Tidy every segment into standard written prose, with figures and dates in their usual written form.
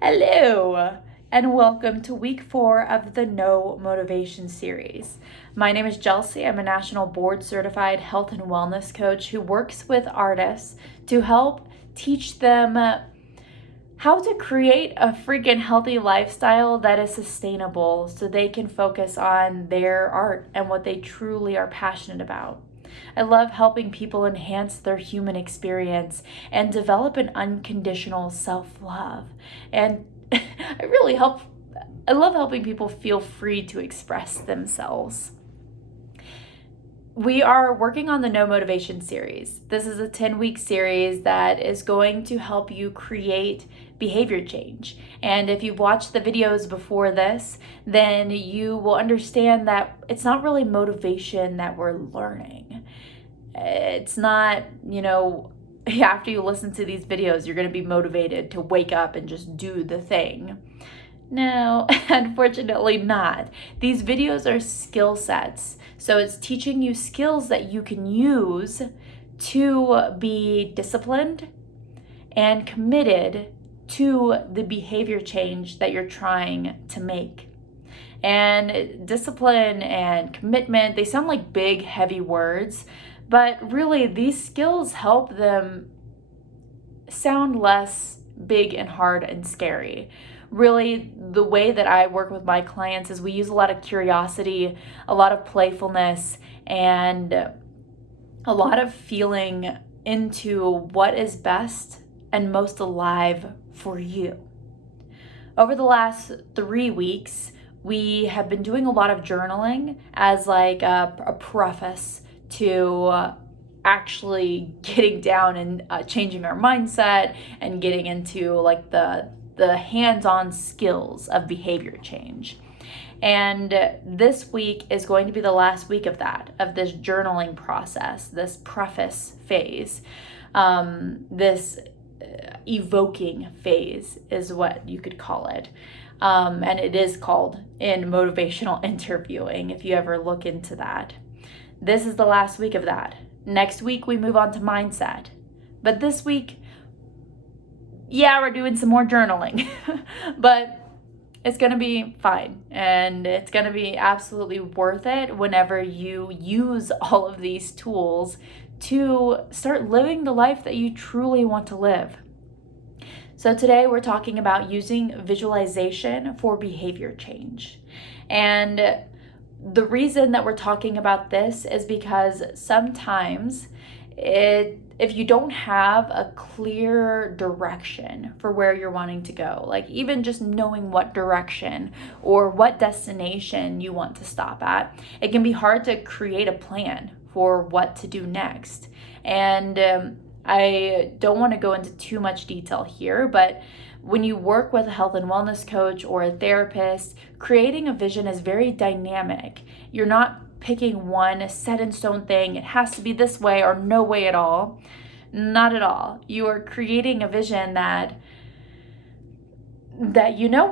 Hello, and welcome to week 4 of the No Motivation series. My name is Chelsea. I'm a national board certified health and wellness coach who works with artists to help teach them how to create a freaking healthy lifestyle that is sustainable so they can focus on their art and what they truly are passionate about. I love helping people enhance their human experience and develop an unconditional self-love. And I love helping people feel free to express themselves. We are working on the No Motivation series. This is a 10-week series that is going to help you create behavior change. And if you've watched the videos before this, then you will understand that it's not really motivation that we're learning. It's not, after you listen to these videos, you're going to be motivated to wake up and just do the thing. No, unfortunately not. These videos are skill sets. So it's teaching you skills that you can use to be disciplined and committed to the behavior change that you're trying to make. And discipline and commitment, they sound like big, heavy words, but really these skills help them sound less big and hard and scary. Really, the way that I work with my clients is we use a lot of curiosity, a lot of playfulness, and a lot of feeling into what is best and most alive for you. Over the last 3 weeks, we have been doing a lot of journaling as like a preface to actually getting down and changing our mindset and getting into like the hands-on skills of behavior change. And this week is going to be the last week of that, of this journaling process, this preface phase, this evoking phase is what you could call it. And it is called in motivational interviewing, if you ever look into that. This is the last week of that. Next week, we move on to mindset. But this week, we're doing some more journaling. But it's going to be fine. And it's going to be absolutely worth it whenever you use all of these tools to start living the life that you truly want to live. So today we're talking about using visualization for behavior change. And the reason that we're talking about this is because sometimes if you don't have a clear direction for where you're wanting to go, like even just knowing what direction or what destination you want to stop at, it can be hard to create a plan for what to do next. And I don't want to go into too much detail here, but when you work with a health and wellness coach or a therapist, creating a vision is very dynamic. You're not picking one set in stone thing. It has to be this way or no way at all. Not at all. You are creating a vision that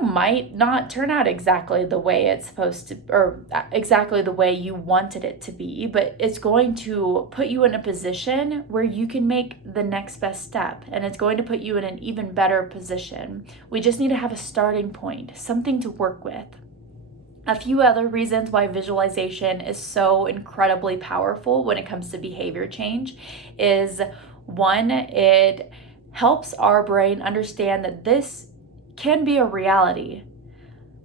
might not turn out exactly the way it's supposed to, or exactly the way you wanted it to be, but it's going to put you in a position where you can make the next best step, and it's going to put you in an even better position. We just need to have a starting point, something to work with. A few other reasons why visualization is so incredibly powerful when it comes to behavior change is, one, it helps our brain understand that this can be a reality.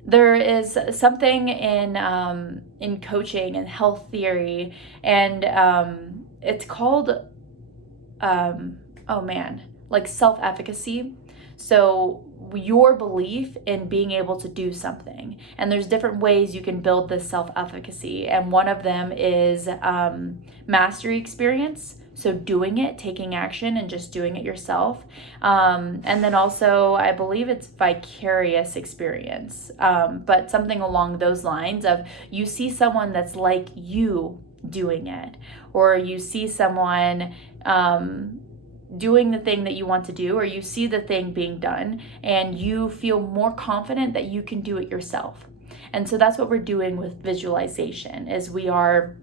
There is something in coaching and health theory, and it's called like self-efficacy. So your belief in being able to do something, and there's different ways you can build this self-efficacy, and one of them is mastery experience. So doing it, taking action, and just doing it yourself. And then also, I believe it's vicarious experience, but something along those lines of you see someone that's like you doing it, or you see someone doing the thing that you want to do, or you see the thing being done, and you feel more confident that you can do it yourself. And so that's what we're doing with visualization, is we are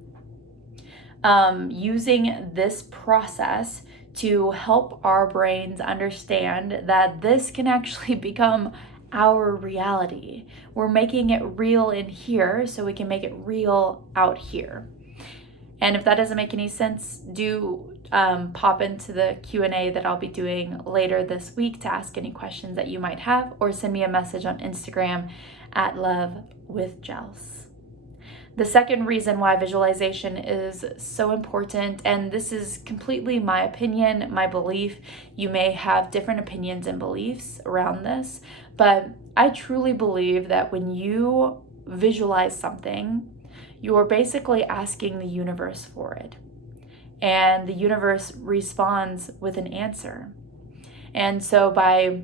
using this process to help our brains understand that this can actually become our reality. We're making it real in here so we can make it real out here. And if that doesn't make any sense, do pop into the Q&A that I'll be doing later this week to ask any questions that you might have, or send me a message on Instagram at lovewithjels. The second reason why visualization is so important, and this is completely my opinion, my belief, you may have different opinions and beliefs around this, but I truly believe that when you visualize something, you're basically asking the universe for it. And the universe responds with an answer. And so by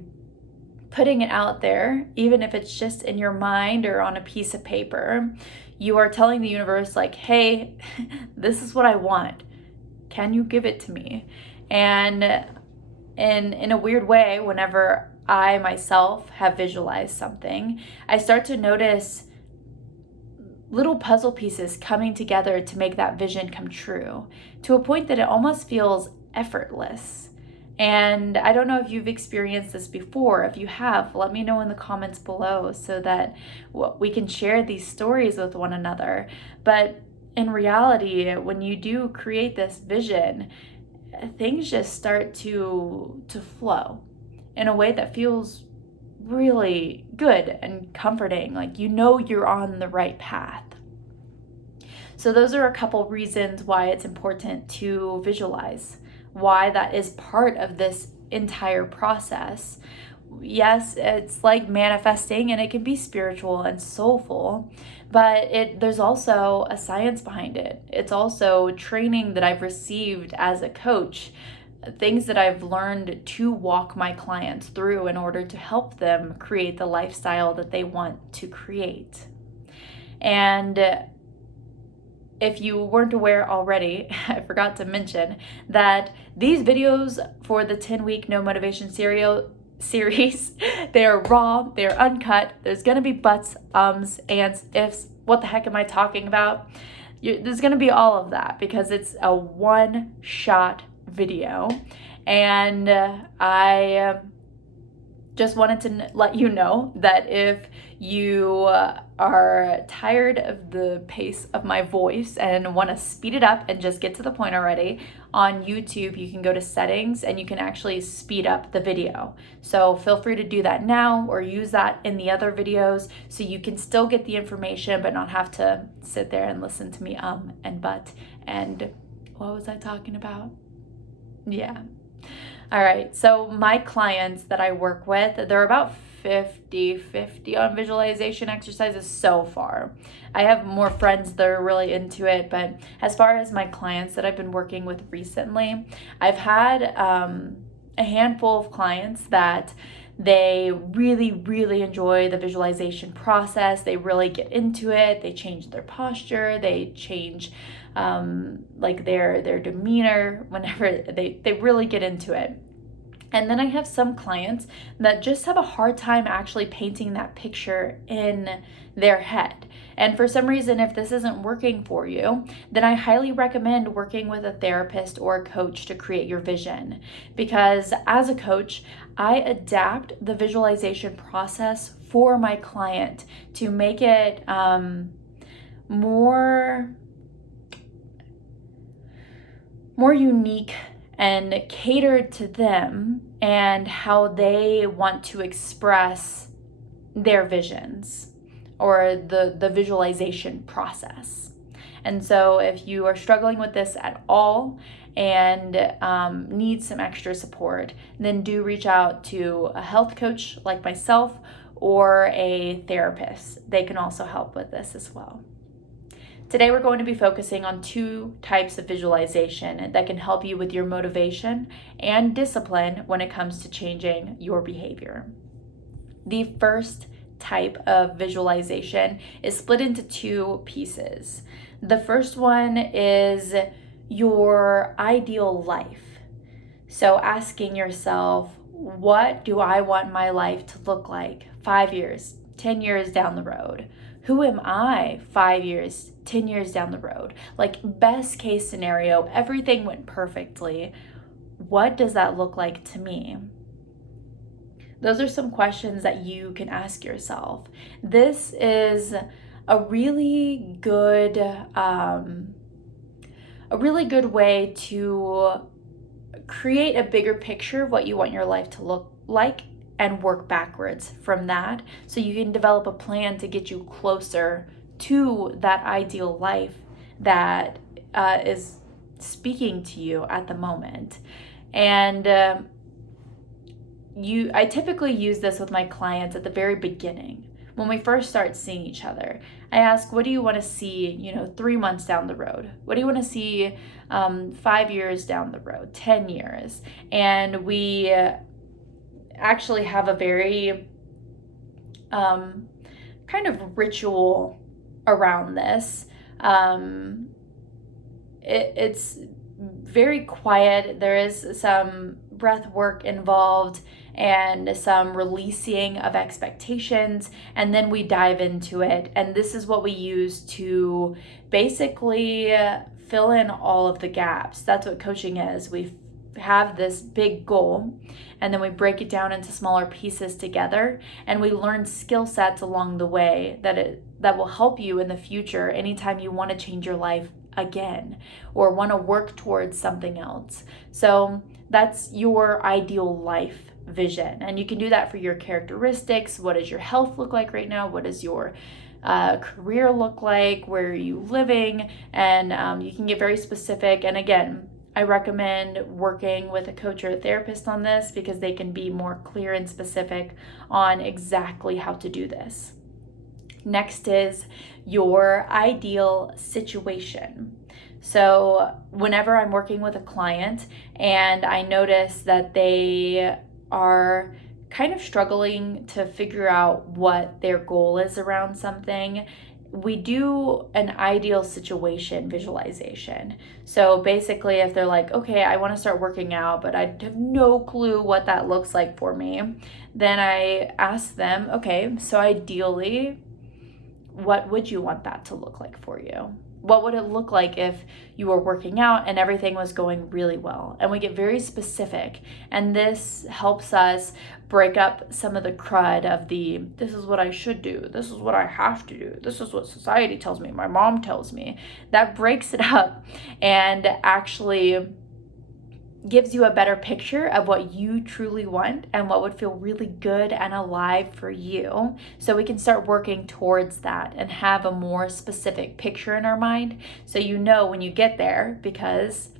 putting it out there, even if it's just in your mind or on a piece of paper, you are telling the universe, like, hey, this is what I want. Can you give it to me? And in a weird way, whenever I myself have visualized something, I start to notice little puzzle pieces coming together to make that vision come true, to a point that it almost feels effortless. And I don't know if you've experienced this before. If you have, let me know in the comments below so that we can share these stories with one another. But in reality, when you do create this vision, things just start to flow in a way that feels really good and comforting, like you know you're on the right path. So those are a couple reasons why it's important to visualize, why that is part of this entire process. Yes, it's like manifesting, and it can be spiritual and soulful, but there's also a science behind it. It's also training that I've received as a coach, things that I've learned to walk my clients through in order to help them create the lifestyle that they want to create. And if you weren't aware already, I forgot to mention that these videos for the 10-week No Motivation series, they are raw, they're uncut. There's going to be buts, ums, ands, ifs. What the heck am I talking about? There's going to be all of that because it's a one-shot video, and I just wanted to let you know that if you are tired of the pace of my voice and want to speed it up and just get to the point already, on YouTube you can go to settings and you can actually speed up the video. So feel free to do that now or use that in the other videos so you can still get the information but not have to sit there and listen to me and but and what was I talking about? Yeah. All right. So my clients that I work with, they're about 50-50 on visualization exercises so far. I have more friends that are really into it, but as far as my clients that I've been working with recently, I've had a handful of clients that they really, really enjoy the visualization process. They really get into it. They change their posture. They change like their demeanor whenever they really get into it. And then I have some clients that just have a hard time actually painting that picture in their head. And for some reason, if this isn't working for you, then I highly recommend working with a therapist or a coach to create your vision. Because as a coach, I adapt the visualization process for my client to make it more unique and catered to them and how they want to express their visions or the visualization process. And so if you are struggling with this at all and need some extra support, then do reach out to a health coach like myself or a therapist. They can also help with this as well. Today we're going to be focusing on 2 types of visualization that can help you with your motivation and discipline when it comes to changing your behavior. The first type of visualization is split into 2 pieces. The first one is your ideal life. So asking yourself, what do I want my life to look like 5 years, 10 years down the road? Who am I 5 years, 10 years down the road? Like, best case scenario, everything went perfectly. what does that look like to me? Those are some questions that you can ask yourself. This is a really good way to create a bigger picture of what you want your life to look like and work backwards from that, so you can develop a plan to get you closer to that ideal life that is speaking to you at the moment. And I typically use this with my clients at the very beginning. When we first start seeing each other, I ask, what do you want to see, 3 months down the road? What do you want to see 5 years down the road, 10 years? And we actually have a very kind of ritual around this. It's very quiet. There is some breath work involved and some releasing of expectations, and then we dive into it. And this is what we use to basically fill in all of the gaps. That's what coaching is. We have this big goal, and then we break it down into smaller pieces together, and we learn skill sets along the way that will help you in the future anytime you want to change your life again or want to work towards something else. So that's your ideal life vision, and you can do that for your characteristics. What does your health look like right now? What does your career look like? Where are you living? And you can get very specific. And again, I recommend working with a coach or a therapist on this, because they can be more clear and specific on exactly how to do this. Next is your ideal situation. So whenever I'm working with a client and I notice that they are kind of struggling to figure out what their goal is around something, we do an ideal situation visualization. So basically, if they're like, okay, I want to start working out, but I have no clue what that looks like for me, then I ask them, okay, so ideally, what would you want that to look like for you? What would it look like if you were working out and everything was going really well? And we get very specific. And this helps us break up some of the crud of this is what I should do, this is what I have to do, this is what society tells me, my mom tells me. That breaks it up and actually gives you a better picture of what you truly want and what would feel really good and alive for you. So we can start working towards that and have a more specific picture in our mind, so you know when you get there, because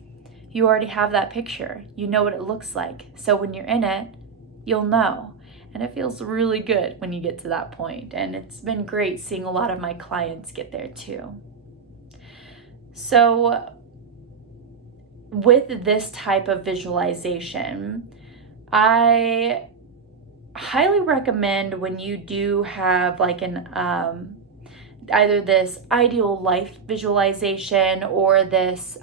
you already have that picture. You know what it looks like. So when you're in it, you'll know. And it feels really good when you get to that point. And it's been great seeing a lot of my clients get there too. So with this type of visualization, I highly recommend, when you do have like an either this ideal life visualization or this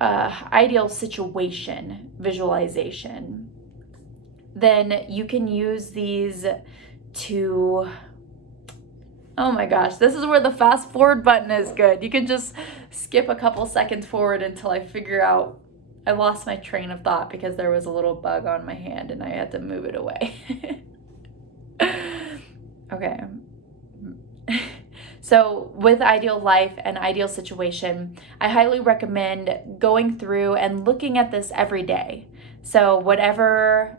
ideal situation visualization, then you can use these to, oh my gosh, this is where the fast forward button is good. You can just skip a couple seconds forward until I figure out. I lost my train of thought because there was a little bug on my hand and I had to move it away. Okay. So with ideal life and ideal situation, I highly recommend going through and looking at this every day. So whatever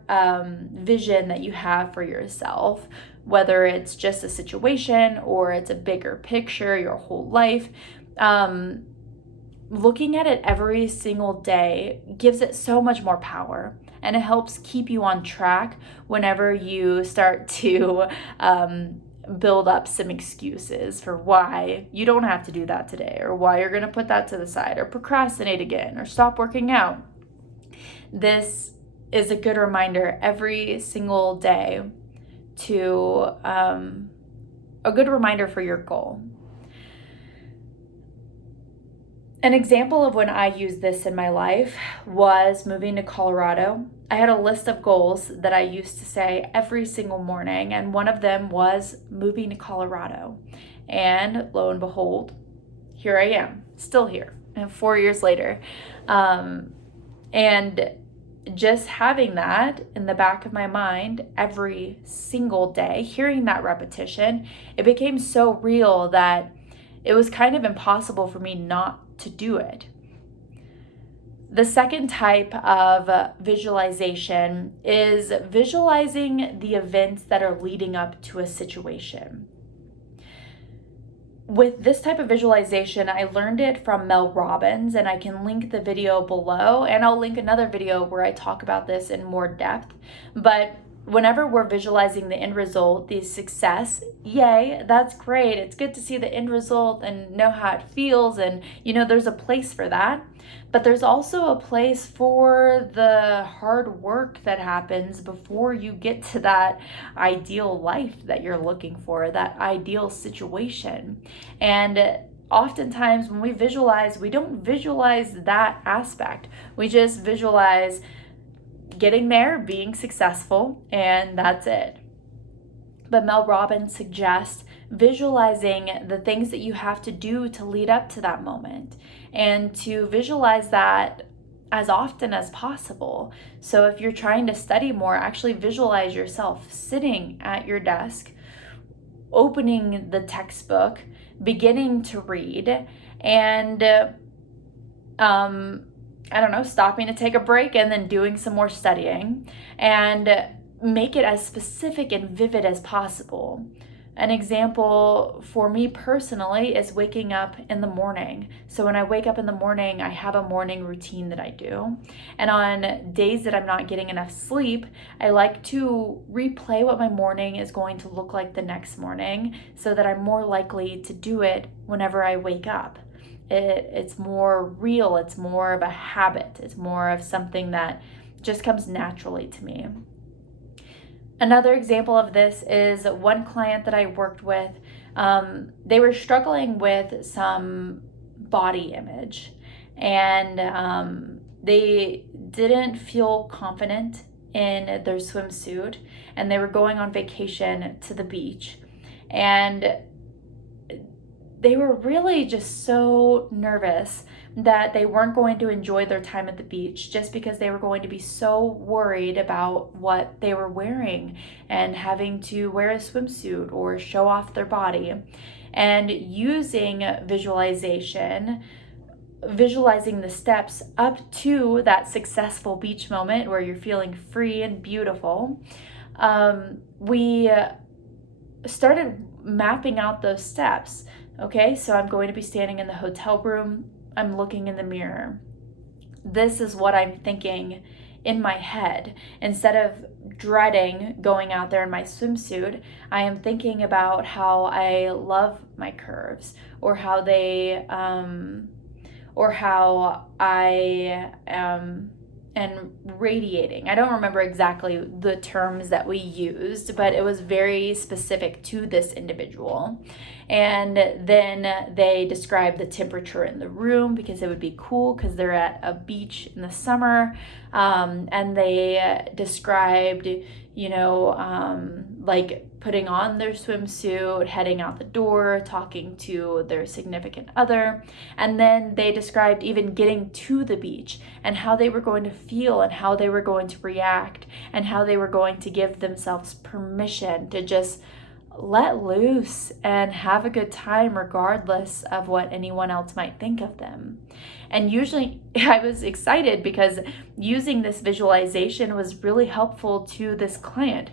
vision that you have for yourself, whether it's just a situation or it's a bigger picture, your whole life, looking at it every single day gives it so much more power, and it helps keep you on track whenever you start to build up some excuses for why you don't have to do that today, or why you're going to put that to the side, or procrastinate again, or stop working out. This is a good reminder every single day to a good reminder for your goal. An example of when I used this in my life was moving to Colorado. I had a list of goals that I used to say every single morning, and one of them was moving to Colorado. And lo and behold, here I am, still here. 4 years later. And just having that in the back of my mind every single day, hearing that repetition, it became so real that it was kind of impossible for me not to do it. The second type of visualization is visualizing the events that are leading up to a situation. With this type of visualization, I learned it from Mel Robbins, and I can link the video below, and I'll link another video where I talk about this in more depth. But whenever we're visualizing the end result, the success, yay, that's great. It's good to see the end result and know how it feels, and there's a place for that. But there's also a place for the hard work that happens before you get to that ideal life that you're looking for, that ideal situation. And oftentimes when we visualize, we don't visualize that aspect. We just visualize getting there, being successful, and that's it. But Mel Robbins suggests visualizing the things that you have to do to lead up to that moment, and to visualize that as often as possible. So if you're trying to study more, actually visualize yourself sitting at your desk, opening the textbook, beginning to read, and stopping to take a break and then doing some more studying, and make it as specific and vivid as possible. An example for me personally is waking up in the morning. So when I wake up in the morning, I have a morning routine that I do. And on days that I'm not getting enough sleep, I like to replay what my morning is going to look like the next morning, so that I'm more likely to do it whenever I wake up. It's more real, it's more of a habit, it's more of something that just comes naturally to me. Another example of this is one client that I worked with. They were struggling with some body image, and they didn't feel confident in their swimsuit, and they were going on vacation to the beach, and they were really just so nervous that they weren't going to enjoy their time at the beach, just because they were going to be so worried about what they were wearing and having to wear a swimsuit or show off their body. And using visualizing the steps up to that successful beach moment where you're feeling free and beautiful, we started mapping out those steps. Okay, so I'm going to be standing in the hotel room. I'm looking in the mirror. This is what I'm thinking in my head. Instead of dreading going out there in my swimsuit, I am thinking about how I love my curves, or how I am and radiating. I don't remember exactly the terms that we used, but it was very specific to this individual. And then they described the temperature in the room, because it would be cool because they're at a beach in the summer. And they described, like putting on their swimsuit, heading out the door, talking to their significant other. And then they described even getting to the beach and how they were going to feel and how they were going to react and how they were going to give themselves permission to just let loose and have a good time, regardless of what anyone else might think of them. And usually I was excited because using this visualization was really helpful to this client.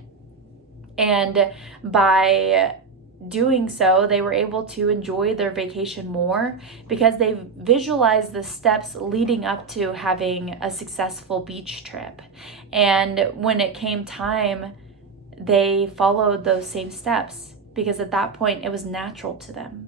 And by doing so, they were able to enjoy their vacation more, because they visualized the steps leading up to having a successful beach trip. And when it came time, they followed those same steps, because at that point it was natural to them.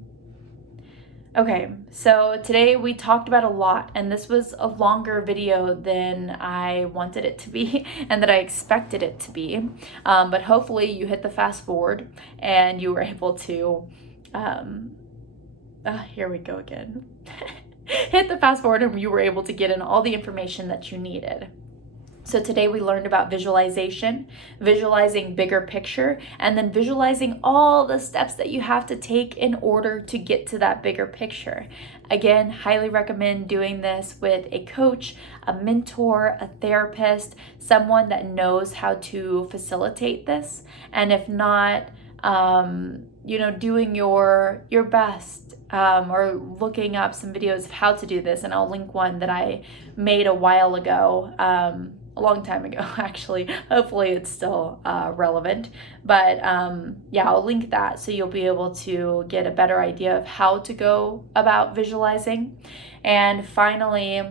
Okay, so today we talked about a lot, and this was a longer video than I wanted it to be and that I expected it to be. But hopefully you hit the fast forward and you were able to, here we go again. Hit the fast forward and you were able to get in all the information that you needed. So today we learned about visualization, visualizing bigger picture, and then visualizing all the steps that you have to take in order to get to that bigger picture. Again, highly recommend doing this with a coach, a mentor, a therapist, someone that knows how to facilitate this. And if not, doing your best, or looking up some videos of how to do this. And I'll link one that I made a while ago, a long time ago, actually. Hopefully it's still relevant. But I'll link that so you'll be able to get a better idea of how to go about visualizing. And finally,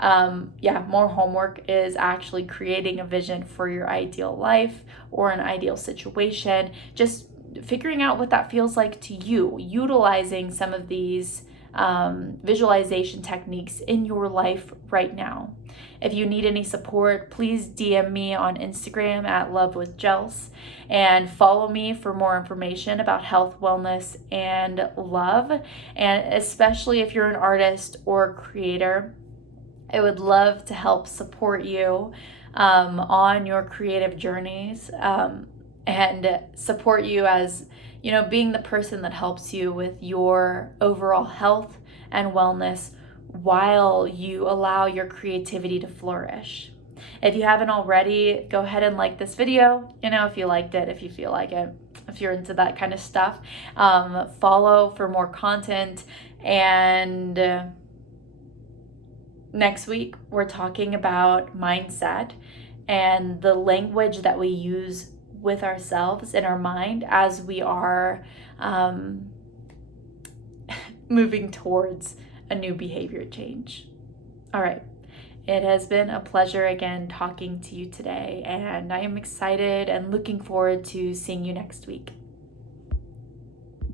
more homework is actually creating a vision for your ideal life or an ideal situation. Just figuring out what that feels like to you, utilizing some of these visualization techniques in your life right now. If you need any support, please DM me on Instagram at lovewithjels and follow me for more information about health, wellness, and love. And especially if you're an artist or creator, I would love to help support you on your creative journeys, and support you as, being the person that helps you with your overall health and wellness while you allow your creativity to flourish. If you haven't already, go ahead and like this video, if you liked it, if you feel like it, if you're into that kind of stuff. Follow for more content. And next week, we're talking about mindset and the language that we use with ourselves in our mind as we are moving towards a new behavior change. All right. It has been a pleasure again talking to you today, and I am excited and looking forward to seeing you next week.